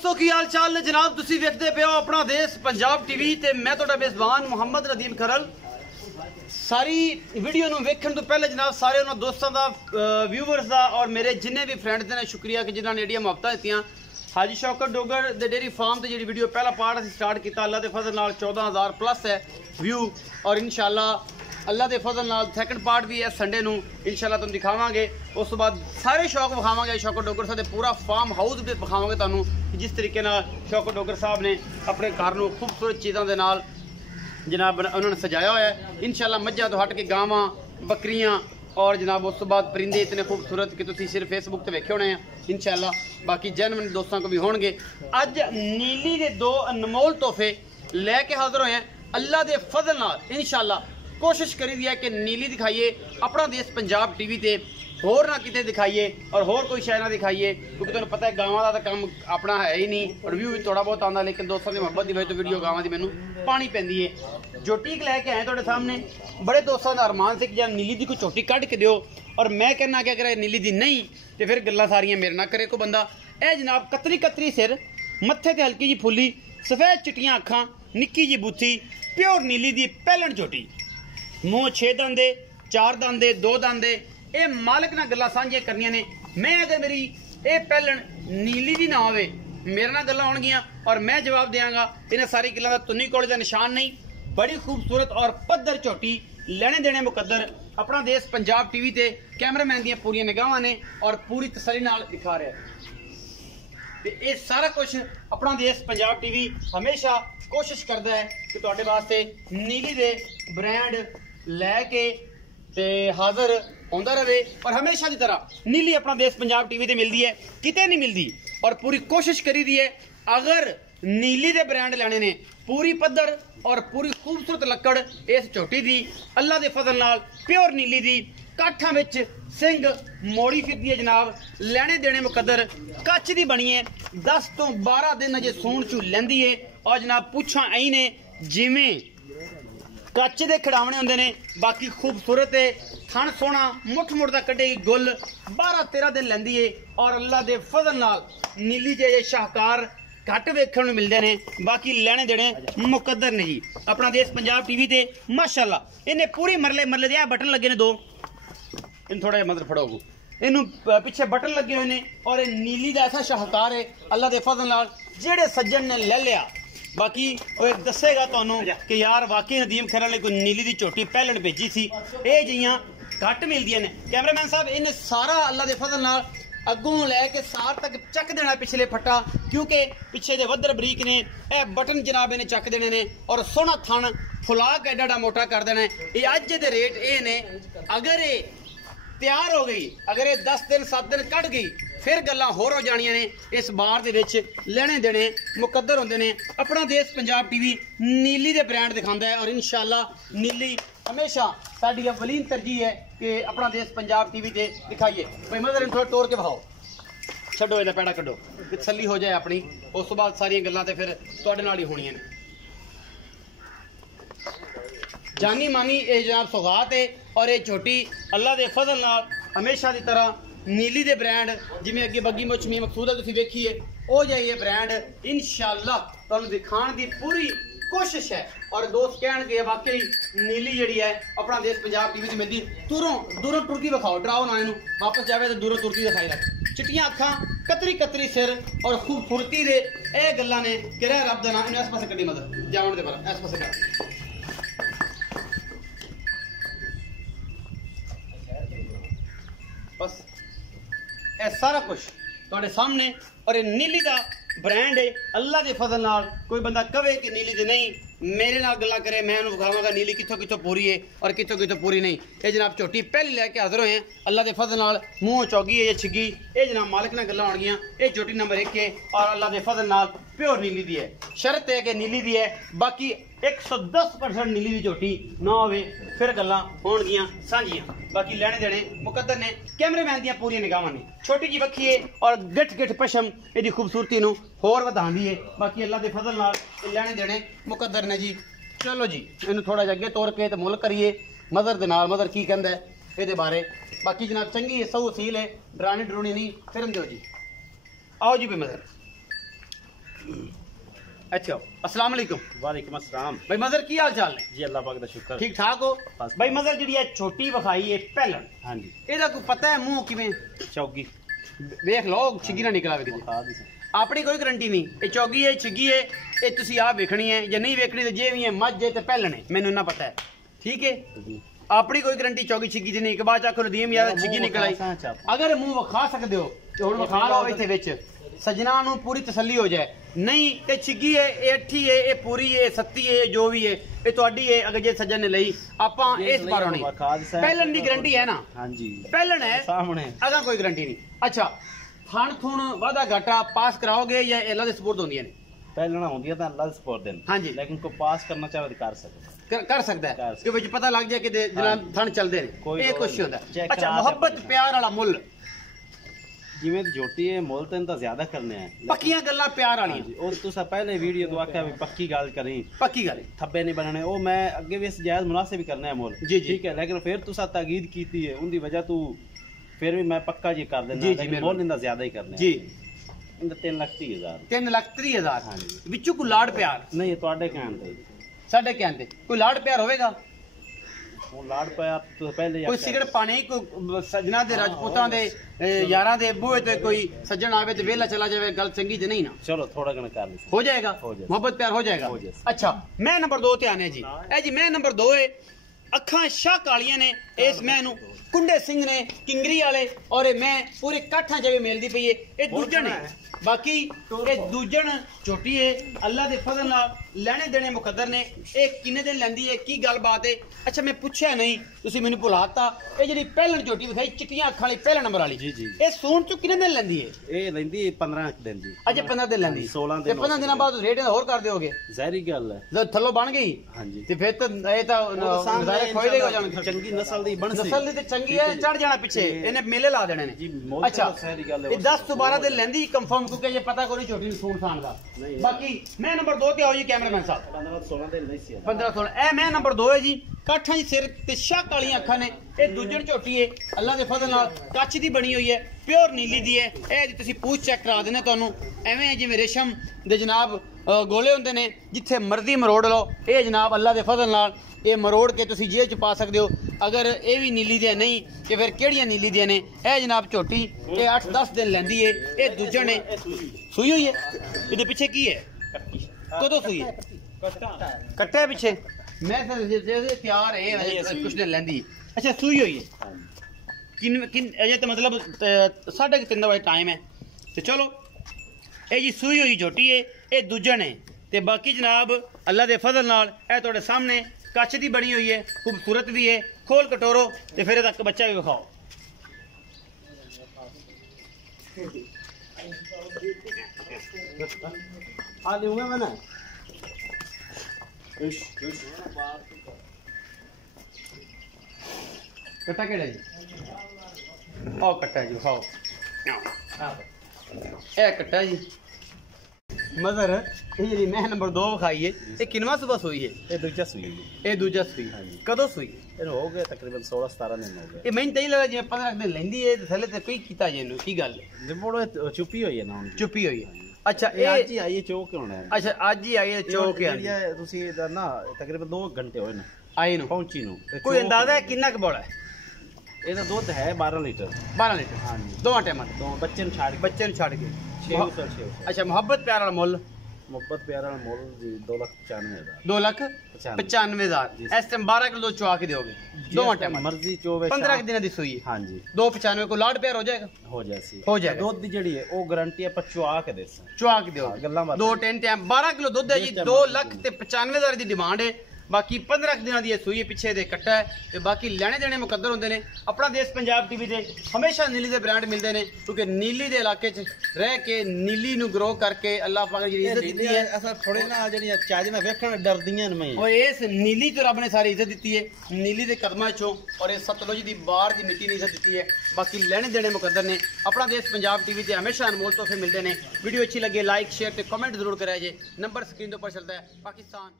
दोस्तों की हाल चाल ने जनाब तुसी वेखदे पे हो अपना देश पंजाब टीवी ते मैं तुहाडा मेज़बान मुहम्मद नदीम खरल। सारी वीडियो नूं वेखण तो पहले जनाब सारे उन्हां दोस्तां दा व्यूवर्स दा और मेरे जिन्ने भी फ्रेंड्स ने शुक्रिया कि जिन्हां ने एडियां मुहब्बतां दित्तियां। हाजी शौकत डोगर दे डेयरी फार्म ते जिहड़ी वीडियो पहला पार्ट असीं स्टार्ट कीता अल्लाह दे फजल नाल 14,000 प्लस है व्यू और इंशाअल्लाह अल्लाह के फजल नाल सैकंड पार्ट भी है संडे नूं इंशाअल्लाह तुहानूं दिखावांगे। उस तो बाद सारे शौक विखावांगे शौकत डोगर साहब दे पूरा फार्म हाउस भी विखावांगे तुहानूं कि जिस तरीके नाल शौकत डोगर साहब ने अपने घर नूं खूबसूरत चीज़ों के नाल जनाब उन्होंने सजाया हुआ है। इंशाअल्लाह मज्झां तो हट के गावां बकरियां और जनाब उस तो बाद परिंदे इतने खूबसूरत कि तुसीं सिर्फ फेसबुक पर वेखे होने हैं। इंशाअल्लाह बाकी जैनवन दोस्तों को भी होणगे। अज नीली के दो अनमोल तोहफे लैके हाजिर होए हैं अल्लाह के फजल नाल। इंशाअल्लाह कोशिश करी दी है कि नीली दिखाइए अपना देश पंजाब टीवी ते होर ना किते दिखाइए और होर कोई शय ना दिखाइए क्योंकि तुहानूं पता है गावां दा काम अपना है ही नहीं और व्यू भी थोड़ा बहुत आंदा लेकिन दोस्तों की मुहब्बत की वजह तो वीडियो गावां दी मैनूं पानी पैंदी है। झोटी लैके आए तुहाडे सामने बड़े दोस्तों का अरमान से कि जब नीली की कोई झोटी कढ़ के दिओ और मैं कहना कि अगर नीली की नहीं तो फिर गल्लां सारियां मेरे ना करे कोई बंदा। यह जनाब कतरी कतरी सिर मत्थे ते हल्की जी फुल्ली सफेद चिट्टियां अखां निक्की जी बूथी प्योर नीली की पैलण झोटी मूँह 6 दंदे 4 दंदे 2 दंदे ये मालिक ना गल्लां सांझियां करनियां ने। मैं अगर मेरी ये पैलण नीली दी ना होवे मेरे नाल गल्लां होणगियां और मैं जवाब देंगा इन्हां सारी गल्लां दा तुन्नी कोले दा निशान नहीं। बड़ी खूबसूरत और पद्धर झोटी लेने देने मुकद्दर अपना देश पंजाब टीवी ते कैमरामैन दियां पूरी निगाहां ने और पूरी तसल्ली नाल दिखा रहा है। ते ये सारा कुछ अपना देश पंजाब टीवी हमेशा कोशिश करता है कि तुहाडे वास्ते नीली दे ब्रांड लैके ते हाजिर होंदा रहे और हमेशा की तरह नीली अपना देश पंजाब टीवी ते मिलती है किते नहीं मिलती और पूरी कोशिश करी दी है। अगर नीली दे ब्रांड लेने ने पूरी पद्धर और पूरी खूबसूरत लक्कड़ इस झोटी दी अल्लाह दे फजल नाल प्योर नीली दी काठा विच सिंह मोड़ी फिरदी है जनाब लेने देने मुकद्दर कच्च दी बनी है 10 तो 12 दिन अजे सूण चू लैंदी है और जनाब पुछां आई ने जिवें कच्च दे खिडावने होंदे ने बाकी खूबसूरत है थन सोहना मुठ मुठ दा कड्ढेगी गुल 12-13 दिन लैंदी है और अल्लाह दे फजल नाल नीली जे शाहकार घट वेखण नूं मिलदे ने बाकी लेने देने मुकद्दर ने जी। अपना देश पंजाब टीवी ते माशाअल्लाह इन्हें पूरी मरले मरले दे बटन लगे ने दो इन थोड़ा मतलब फड़ोगो इनू पिछे बटन लगे हुए ने और नीली का ऐसा शाहकार है अल्लाह के फजल नाल जेड़े सज्जन ने ले लिया बाकी वो दसेगा तुहानूं कि यार वाकई नदीम खैरल ने कोई नीली की झोटी पैलण भेजी सी ये जियां घट मिलदियां ने। कैमरामैन साहब इन्हें सारा अल्लाह के फजल नाल अगों लैके सार तक चक देना पिछले फट्टा क्योंकि पिछे दे वधर बरीक ने यह बटन जनाब इन्हें चक देने ने और सोहना थन फुला के एडा मोटा कर देना है। ये अज दे रेट ये ने अगर ये तैयार हो गई अगर ये 10 दिन 7 दिन कट गई फिर गल्लां होर हो जानियां ने। इस बार दे विच लेने देने मुकद्दर होंदे ने। अपना देश पंजाब टीवी नीली दे ब्रांड दिखांदा है और इंशाअल्लाह नीली हमेशा साडी अवलीन तरजीह है कि अपना देश पंजाब टीवी ते दिखाइए। भाई मदर इन थोड़ा टोर के बहाओ छड्डो इहदा पैड़ा कड्डो तसल्ली हो जाए अपनी उस तो बाद सारियां गल्लां ते फिर तुहाडे नाल ही होणियां ने। जानी मानी ये जनाब सौगात है और ये झोटी अल्लाह के फजल नाल हमेशा की तरह नीली दे ब्रांड जिमें अगे बग्गी मुच मी मकसूद है तुसीं वेखिए ओ जाइए ब्रांड इंशाअल्लाह तुहानूं दिखाने की पूरी कोशिश है और दोस्त कह वाकई नीली जी है अपना देश पंजाब टीवी मिलती दूरों दूरों टुरकी विखाओ डराओ ना इनू वापस जाए तो दूरों तुरकी दिखाई रख चिट्टियां अखां कतरी कतरी सिर और खूबसूरती दे ए गल्लां ने कि रब दा नाम इन्हूं इस पासे कड्डी मदद जावन दे पर इस पासे कर बस ये सारा कुछ तुहाडे सामने और ये नीली का ब्रांड है अल्लाह के फजल नाल। कोई बंदा कहे कि नीली दे नहीं मेरे नाल गल्लां करे मैं उन्होंने विखावांगा नीली कितों कितों पूरी है और कितों कितों पूरी नहीं। ये जनाब झोटी पहले लैके हाजिर होए हैं अल्लाह के फजल नाल मूँह चौगी है या छिगी ये जनाब मालिक नाल गल्लां होणगियां। ये झोटी नंबर 1 है और अल्लाह के फजल नाल प्योर नीली दी है। शर्त है कि नीली दी है बाकी 110% नीली की झोटी ना होवे फिर गल्लां होणगियां सांझियां बाकी लेने देने मुकद्दर ने। कैमरामैन दियां पूरी निगाहां ने छोटी जी वक्खी है और गिठ गिठ पशम इहदी खूबसूरती नूं होर वधांदी है बाकी अल्लाह के फजल नाल लेने देने मुकद्दर ने जी। चलो जी इनू थोड़ा जिहा अगे तोड़ के मुल करिए मदर दे नाल मदर की कहंदा है इहदे बारे बाकी जनाब चंगी है सौ असील है डरानी डरूनी नहीं फिरन दो जी। आओ जी भाई मदर अच्छा अस्सलाम वालेकुम। वालेकुम अस्सलाम भाई मजर की हाल चाल है जी, अल्लाह पाक दा शुक्र। ठीक ठाक हो बस। भाई मजर जी छोटी विखाई है पहलन हाँ जी, ਇਹਦਾ ਕੋਈ ਪਤਾ ਹੈ ਮੂੰਹ ਕਿਵੇਂ चौकी ਵੇਖ ਲਓ ਛਿੱਗੀ ਨਾ ਨਿਕਲਾਵੇ ਕਿਤੇ खा दी ਆਪਣੀ ਕੋਈ ਗਰੰਟੀ ਨਹੀਂ ਇਹ ਚੌਗੀ ਹੈ ਛਿੱਗੀ ਹੈ ਇਹ ਤੁਸੀਂ ਆਪ ਵੇਖਣੀ ਹੈ ਜਾਂ ਨਹੀਂ ਵੇਖਣੀ ਤੇ ਜੇ ਵੀ ਹੈ ਮੱਝ ਹੈ ਤੇ ਪਹਿਲਣ ਹੈ ਮੈਨੂੰ ਨਾ ਪਤਾ ਹੈ ਠੀਕ ਹੈ ਆਪਣੀ ਕੋਈ ਗਰੰਟੀ ਚੌਗੀ ਛਿੱਗੀ ਦੀ ਨਹੀਂ ਇੱਕ ਬਾਅਦ ਆਖੋ ਨਦੀਮ ਯਾਰ ਛਿੱਗੀ ਨਿਕਲ ਆਈ ਅਗਰ ਮੂੰਹ ਵਿਖਾ ਸਕਦੇ ਹੋ ਤੇ ਹੁਣ ਵਿਖਾ ਲਓ ਇੱਥੇ ਵਿੱਚ ਸਜਣਾ ਨੂੰ ਪੂਰੀ ਤਸੱਲੀ ਹੋ ਜਾਏ ਨਹੀਂ ਤੇ ਛਿੱਗੀ ਹੈ ਇਹ ਅੱਠੀ ਹੈ ਇਹ ਪੂਰੀ ਹੈ ਸੱਤੀ ਹੈ ਜੋ ਵੀ ਹੈ ਇਹ ਤੁਹਾਡੀ ਹੈ ਅਗਰ ਜੇ ਸੱਜਣ ਨੇ ਲਈ ਆਪਾਂ ਇਸ ਪਰ ਹੋਣੀ ਪਹਿਲਣ ਦੀ ਗਰੰਟੀ ਹੈ ਨਾ हाँ जी ਪਹਿਲਣ ਹੈ सामने ਅਗਾ ਕੋਈ ਗਰੰਟੀ ਨਹੀਂ ਅੱਛਾ ਥਣ ਥੁਣ ਵਾਦਾ ਘਾਟਾ ਪਾਸ ਕਰਾਓਗੇ ਜਾਂ ਅੱਲਾ ਦੇ ਸਪੋਰਟ ਹੁੰਦੀਆਂ ਨੇ पहलना होंदी है तो अल्लाह सपोर्ट देन हाँ जी। लेकिन को पास करना चाहे तो कर सकते ਕਰ ਸਕਦਾ ਹੈ ਕਰ ਸਕਦਾ। ਕਿ ਵਿੱਚ ਪਤਾ ਲੱਗ ਜਾਏ ਕਿ ਜਨਾਬ ਥਣ ਚੱਲਦੇ ਨੇ ਕੋਈ ਇਹ ਲੋੜ ਕੁਛ ਨਹੀਂ। ਹੁੰਦਾ ਚੈੱਕ ਅੱਛਾ ਕਰਾ ਮੁਹੱਬਤ ਸਕਦੇ। ਪਿਆਰ ਵਾਲਾ ਮੁੱਲ जिवें जोटी है मोल तन तो ज्यादा करने हैं ਪੱਕੀਆਂ ਗੱਲਾਂ ਪਿਆਰ हाँ ਵਾਲੀਆਂ जी। और तुसा पहले वीडियो तो आख्या भी पक्की गल करी ਪੱਕੀ ਗੱਲ ਹੈ। थब्बे नहीं बनने वो मैं अगे भी जायज मुनासिब ही करना है मोल जी, जी। ठीक है लेकिन फिर तुसा ताकीद कीती है उनकी वजह तू फिर भी मैं पक्का जी कर देना जी, जी, लेकिन मेहरबानी। मोल इंदा ज्यादा ही करना ਜੀ इंदा 3,30,000 3,30,000 हाँ जी। ਵਿੱਚੋਂ ਕੋਈ ਲਾੜ ਪਿਆਰ नहीं ये ਤੁਹਾਡੇ कहन ते ਸਾਡੇ ਕਹਿੰਦੇ ਕੋਈ ਲਾੜ ਪਿਆਰ ਹੋਵੇਗਾ वो लाड़ पाया तो पहले ਕੋਈ ਸਿਗੜ ਪਾਣੀ ਕੋਈ ਸੱਜਣਾ ਦੇ ਰਾਜਪੂਤਾਂ ਦੇ ਯਾਰਾਂ ਦੇ ਬੂਹੇ ਤੇ ਕੋਈ ਸੱਜਣ ਆਵੇ ਤੇ ਵੇਲਾ ਚਲਾ ਜਾਵੇ ਗੱਲ ਚੰਗੀ ਤੇ ਨਹੀਂ ਨਾ चलो थोड़ा घना कर ली ਹੋ ਜਾਏਗਾ ਹੋ ਜਾਏਗਾ। ਮੁਹੱਬਤ ਪਿਆਰ ਹੋ ਜਾਏਗਾ ਹੋ ਜਾਏਗਾ। ਅੱਛਾ ਮੈਂ ਨੰਬਰ 2 ਤੇ ਆਨੇ ਜੀ ਇਹ ਜੀ ਮੈਂ ਨੰਬਰ 2 ਹੈ ਅੱਖਾਂ ਸ਼ਾਹ ਕਾਲੀਆਂ ਨੇ ਇਸ ਮੈਂ ਨੂੰ ਕੁੰਡੇ ਸਿੰਘ ਨੇ ਕਿੰਗਰੀ ਵਾਲੇ ਔਰ ਇਹ ਮੈਂ ਪੂਰੇ ਕਾਠਾਂ ਜਿਵੇਂ ਮਿਲਦੀ ਪਈ ਹੈ ਇਹ ਦੂਜਣ ਹੈ ਬਾਕੀ ਇਹ ਦੂਜਣ ਛੋਟੀ ਹੈ ਅੱਲਾ ਦੇ ਫਜ਼ਲ ਨਾਲ ਲੈਣੇ ਦੇਣੇ ਮੁਕੱਦਰ ਨੇ ਇਹ ਕਿੰਨੇ ਦਿਨ ਲੈਂਦੀ ਹੈ ਕੀ ਗੱਲਬਾਤ ਹੈ ਅੱਛਾ ਮੈਂ ਪੁੱਛਿਆ ਨਹੀਂ ਤੁਸੀਂ ਮੈਨੂੰ ਭੁਲਾਤਾ ਇਹ ਜਿਹੜੀ ਪਹਿਲਣ ਝੋਟੀ ਵਿਖਾਈ ਚਿੱਟੀਆਂ ਅੱਖਾਂ ਵਾਲੀ ਪਹਿਲਾ ਨੰਬਰ ਵਾਲੀ ਜੀ, ਜੀ। ਇਹ ਸੂਣ ਚ ਕਿੰਨੇ ਦਿਨ ਲੈਂਦੀ ਹੈ ਇਹ ਲੈਂਦੀ 15 दिन जी ਅਜੇ 15 ਦਿਨ ਲੈਂਦੀ 16 ਤੇ दिन 15 ਦਿਨਾਂ ਬਾਅਦ ਰੇਟ ਇਹਦਾ ਹੋਰ ਕਰ ਦਿਓਗੇ ਜ਼ਾਹਿਰੀ ਗੱਲ ਹੈ ਜਦ ਥੱਲੋਂ ਬਣ ਗਈ हाँ जी ਤੇ ਫਿਰ ਤਾਂ ਇਹ ਤਾਂ ਨਜ਼ਾਰੇ ਖੋਏ ਦੇ ਹੋ ਜਾਣਗੇ ਚੰਗੀ ਨਸਲ ਦੀ ਬਣ ਸੀ ਨਸਲ ਦੀ ਤੇ ਚੰਗੀ ਹੈ ਚੜ ਜਾਣਾ ਪਿੱਛੇ ਇਹਨੇ ਮੇਲੇ ਲਾ ਦੇਣੇ ਜੀ, ਨੇ ਮੁੱਲ ਅੱਛਾ ਤਾਂ ਸਾਰੀ ਗੱਲ ਹੈ, ਇਹ 10 ਤੋਂ 12 ਦਿਨ ਲੈਂਦੀ ਕੰਫਰਮ ਕਿਉਂਕਿ ਇਹ ਪਤਾ ਕੋਈ ਨਹੀਂ ਛੋਟੀ ਨੂੰ ਸੂਣ ਖਾਣ ਦਾ ਨਹੀਂ। ਬਾਕੀ ਮੈਂ ਨੰਬਰ 2 ਤੇ ਆਓ ਜੀ ਕੈਮਰਾਮੈਨ ਸਾਹਿਬ 16 दिन ਨਹੀਂ ਸੀ 15 16 ਇਹ ਮੈਂ ਨੰਬਰ 2 ਹੈ ਜੀ ਕਾਠਾਂ ਦੀ ਸਿਰ ਤੇ ਸ਼ਾਹ ਕਾਲੀਆਂ ਅੱਖਾਂ ਨੇ ਇਹ ਦੂਜਣ ਝੋਟੀ ਹੈ ਅੱਲਾ ਦੇ ਫਜ਼ਲ ਨਾਲ ਕੱਚ ਦੀ ਬਣੀ ਹੋਈ ਹੈ ਪਿਓਰ ਨੀਲੀ ਦੀ ਹੈ ਇਹ ਜੀ ਤੁਸੀਂ ਪੂਛ ਚੈੱਕ ਕਰਾ ਦੇਣਾ ਤੁਹਾਨੂੰ ਐਵੇਂ ਹੈ ਜਿਵੇਂ ਰੇਸ਼ਮ ਦੇ ਜਨਾਬ ਗੋਲੇ ਹੁੰਦੇ ਨੇ ਜਿੱਥੇ ਮਰਜ਼ੀ ਮਰੋੜ ਲਓ ਇਹ ਜਨਾਬ ਅੱਲਾ ਦੇ ਫਜ਼ਲ ਨਾਲ ਇਹ ਮਰੋੜ ਕੇ ਤੁਸੀਂ ਜੇਬ ਚ ਪਾ ਸਕਦੇ ਹੋ ਅਗਰ ਇਹ ਵੀ ਨੀਲੀ ਦੇ ਨਹੀਂ ਤੇ ਫਿਰ ਕਿਹੜੀਆਂ ਨੀਲੀ ਦੀਆਂ ਨੇ ਇਹ ਜਨਾਬ ਝੋਟੀ ਇਹ 8-10 ਦਿਨ ਲੈਂਦੀ ਹੈ ਇਹ ਦੂਜਣ ਨੇ ਸੂਈ ਹੋਈ ਹੈ ਇਹਦੇ ਪਿੱਛੇ ਕੀ ਹੈ ਕਦੋਂ ਸੂਈ ਹੈ ਕੱਟਿਆ ਪਿੱਛੇ ਮੈਂ ਤਾਂ ਜੇ ਤਿਆਰ ਹੈ ਕੁਛ ਦਿਨ ਲੈਂਦੀ ਅੱਛਾ ਸੂਈ ਹੋਈ ਹੈ ਕਿੰਨ ਅਜੇ ਤਾਂ ਮਤਲਬ 3:30 ਵਜੇ ਟਾਈਮ ਹੈ ਤੇ ਚਲੋ ਇਹ ਜੀ ਸੂਈ ਹੋਈ ਝੋਟੀ ਹੈ ਇਹ ਦੂਜਣ ਹੈ ਤੇ ਬਾਕੀ ਜਨਾਬ ਅੱਲਾ ਦੇ ਫਜ਼ਲ ਨਾਲ ਇਹ ਤੁਹਾਡੇ ਸਾਹਮਣੇ ਕੱਚ ਦੀ ਬਣੀ ਹੋਈ ਹੈ ਖੂਬਸੂਰਤ ਵੀ ਹੈ ਖੋਲ ਕਟੋਰੋ ਤੇ ਫਿਰ ਇਹਦਾ ਬੱਚਾ ਵੀ ਵਿਖਾਓ ਆ ਲਿਉਂਗਾ ਮੈਂ ਨਾ ਕੱਟਾ ਕਿਹੜਾ ਜੀ ਆਹ ਕੱਟਾ ਜੀ ਵਿਖਾਓ ਇਹ ਕੱਟਾ ਜੀ ਮਜ਼ਰ ਇਹ ਜਿਹੜੀ ਮੈਂ ਨੰਬਰ 2 ਵਿਖਾਈ ਹੈ ਇਹ ਕਿੰਨਵਾਂ ਸੂਬਾ ਸੂਈ ਹੈ ਇਹ ਦੂਜਾ ਸੂਈ ਜੀ ਇਹ ਦੂਜਾ ਸੂਈ ਕਦੋਂ ਸੂਈ ਇਹਨੂੰ ਹੋ ਗਏ ਤਕਰੀਬਨ 16-17 ਦਿਨ ਹੋ ਗਏ ਇਹ ਮੈਨੂੰ ਤਾਂ ਹੀ ਲੱਗਾ ਜਿਵੇਂ 15 ਦਿਨ ਲੈਂਦੀ ਹੈ ਤੇ ਥੱਲੇ ਤੇ ਕੋਈ ਕੀਤਾ ਜੇ ਇਹਨੂੰ ਕੀ ਗੱਲ ਹੈ ਜਿੰਮੋੜੋ ਚੁੱਪੀ ਹੋਈ ਹੈ ਨਾ ਹੁਣ ਚੁੱਪੀ ਹੋਈ ਹੈ ਅੱਛਾ ਇਹ ਇਹ ਅੱਜ ਹੀ ਆਈ ਹੈ ਚੌਕ ਹੋਣਾ ਹੈ ਅੱਛਾ ਅੱਜ ਹੀ ਆਈ ਹੈ ਚੌਕ ਆਈ ਜਿਹੜੀ ਤੁਸੀਂ ਇਹਦਾ ਨਾ ਤਕਰੀਬਨ 2 ਘੰਟੇ ਹੋਏ ਨੇ ਆਈ ਨੂੰ ਪਹੁੰਚੀ ਨੂੰ ਕੋਈ ਅੰਦਾਜ਼ਾ ਹੈ ਕਿੰਨਾ ਕੁ ਬੜਾ ਹੈ ਇਹਦਾ ਦੁੱਧ ਹੈ 12 ਲੀਟਰ 12 ਲੀਟਰ ਹਾਂਜੀ ਦੋਵਾਂ ਟਾਈਮਾਂ ਤੇ ਤੋਂ ਬੱਚੇ ਨੂੰ ਛੱਡ ਬੱਚੇ ਨੂੰ ਛੱਡ ਕੇ 6 ਅੱਛਾ ਮੁਹੱਬਤ ਪਿਆਰ ਵਾਲਾ ਮੁੱਲ ਮੁਹੱਬਤ ਪਿਆਰਾ ਮੁੱਲ ਜੀ 2,95,000 2,95,000 ਇਸ ਟਾਈਮ 12 ਕਿਲੋ ਚੁਆ ਕੇ ਦਿਓਗੇ ਦੋਵਾਂ ਟਾਈਮਾਂ ਮਰਜ਼ੀ ਚੋਵੇ 15 ਦਿਨਾਂ ਦੀ ਸੂਈ ਹੈ ਹਾਂਜੀ 295 ਕੋ ਲਾੜ ਪਿਆਰ ਹੋ ਜਾਏਗਾ ਹੋ ਜਾਸੀ ਹੋ ਜਾਏਗਾ ਦੁੱਧ ਦੀ ਜਿਹੜੀ ਹੈ ਉਹ ਗਾਰੰਟੀ ਆਪਾਂ ਚੁਆ ਕੇ ਦੇਸਾਂ ਚੁਆ ਕੇ ਦਿਓਗੇ ਗੱਲਾਂ ਬਾਤਾਂ। 2 10 ਟਾਈਮ 12 ਕਿਲੋ ਦੁੱਧ ਹੈ ਜੀ 2,95,000 ਦੀ ਡਿਮਾਂਡ ਹੈ ਬਾਕੀ 15 ਦਿਨਾਂ ਦੀ ਇਹ ਸੂਈ ਪਿੱਛੇ ਦੇ ਕੱਟਾ ਹੈ ਤੇ ਬਾਕੀ ਲੈਣੇ ਦੇਣੇ ਮੁਕੱਦਰ ਹੁੰਦੇ ਨੇ ਆਪਣਾ ਦੇਸ਼ ਪੰਜਾਬ ਟੀਵੀ ਤੇ ਹਮੇਸ਼ਾ ਨੀਲੀ ਦੇ ਬ੍ਰਾਂਡ ਮਿਲਦੇ ਨੇ ਕਿਉਂਕਿ ਨੀਲੀ ਦੇ ਇਲਾਕੇ 'ਚ ਰਹਿ ਕੇ ਨੀਲੀ ਨੂੰ ਗਰੋ ਕਰਕੇ ਅੱਲਾਹ ਪਾਕ ਜਿਹੜੀ ਇੱਜ਼ਤ ਦਿੱਤੀ ਹੈ ਅਸਾਂ ਥੋੜੇ ਨਾ ਜਿਹੜੀਆਂ ਚੱਜ ਨਾਲ ਵੇਖਣ ਡਰਦੀਆਂ ਨੇ ਮੈਂ ਔਰ ਇਸ ਨੀਲੀ ਤੋਂ ਰੱਬ ਨੇ ਸਾਰੀ ਇੱਜ਼ਤ ਦਿੱਤੀ ਹੈ ਨੀਲੀ ਦੇ ਕਦਮਾਂ 'ਚੋਂ ਔਰ ਇਹ ਸਤਲੁਜ ਦੀ ਬਾਹਰ ਦੀ ਮਿੱਟੀ ਨੇ ਇੱਜ਼ਤ ਦਿੱਤੀ ਹੈ ਬਾਕੀ ਲੈਣੇ ਦੇਣੇ ਮੁਕੱਦਰ ਨੇ ਆਪਣਾ ਦੇਸ਼ ਪੰਜਾਬ ਟੀਵੀ ਤੇ ਹਮੇਸ਼ਾ ਅਨਮੋਲ ਤੋਹਫੇ ਮਿਲਦੇ ਨੇ ਵੀਡੀਓ ਅੱਛੀ ਲੱਗੇ ਲਾਈਕ ਸ਼ੇਅਰ ਤੇ ਕਮੈਂਟ ਜ਼ਰੂਰ ਕਰਿਆ ਜੇ ਨੰਬਰ ਸਕਰੀਨ ਦੇ ਉੱਪਰ ਚੱਲਦਾ ਹੈ ਪਾਕਿਸਤਾਨ